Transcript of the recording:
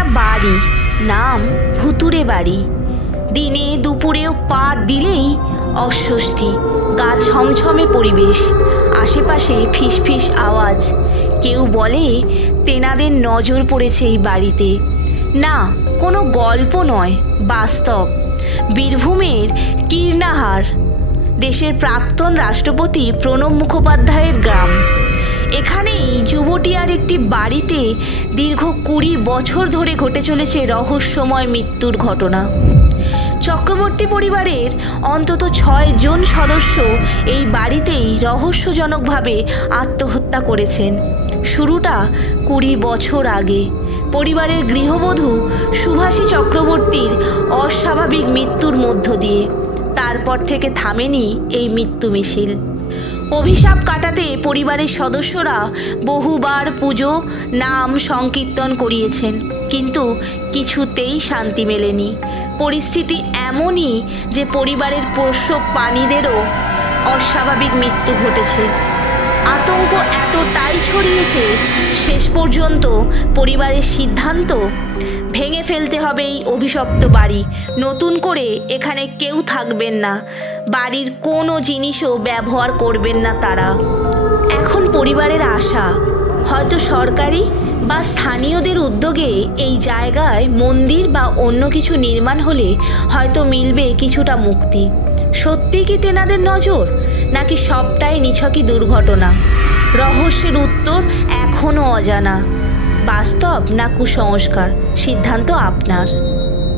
একটা বাড়ি, নাম ভুতুড়ে বাড়ি। দিনে দুপুরেও পা দিলেই অস্বস্তি, গা ছমছমে পরিবেশ, আশেপাশে ফিসফিস আওয়াজ। কেউ বলে তেনাদের নজর পড়েছে এই বাড়িতে। না, কোনো গল্প নয়, বাস্তব। বীরভূমের কীর্ণাহার, দেশের প্রাক্তন রাষ্ট্রপতি প্রণব মুখোপাধ্যায়ের গ্রাম। এখানেই যুবটিয়ার একটি বাড়িতে দীর্ঘ 20 বছর ধরে ঘটে চলেছে রহস্যময় মৃত্যুর ঘটনা। চক্রবর্তী পরিবারের অন্তত 6 জন সদস্য এই বাড়িতেই রহস্যজনকভাবে আত্মহত্যা করেছেন। শুরুটা 20 বছর আগে পরিবারের গৃহবধূ সুভাষী চক্রবর্তীর অস্বাভাবিক মৃত্যুর মধ্য দিয়ে। তারপর থেকে থামেনি এই মৃত্যু মিছিল। অভিশাপ কাটাতে পরিবারের সদস্যরা বহুবার পুজো, নাম সংকীর্তন করিয়েছেন, কিন্তু কিছুতেই শান্তি মেলেনি। পরিস্থিতি এমনই যে পরিবারের পোষ্য প্রাণীদেরও অস্বাভাবিক মৃত্যু ঘটেছে। আতঙ্ক এতটাই ছড়িয়েছে, শেষ পর্যন্ত পরিবারের সিদ্ধান্ত ভেঙে ফেলতে হবে এই অভিশপ্ত বাড়ি। নতুন করে এখানে কেউ থাকবেন না, বাড়ির কোনো জিনিসও ব্যবহার করবেন না তারা। এখন পরিবারের আশা, হয়তো সরকারি বা স্থানীয়দের উদ্যোগে এই জায়গায় মন্দির বা অন্য কিছু নির্মাণ হলে হয়তো মিলবে কিছুটা মুক্তি। সত্যি কি তেনাদের নজর, নাকি সবটাই নিছকই দুর্ঘটনা? রহস্যের উত্তর এখনও অজানা। বাস্তব না কুসংস্কার, সিদ্ধান্ত আপনার।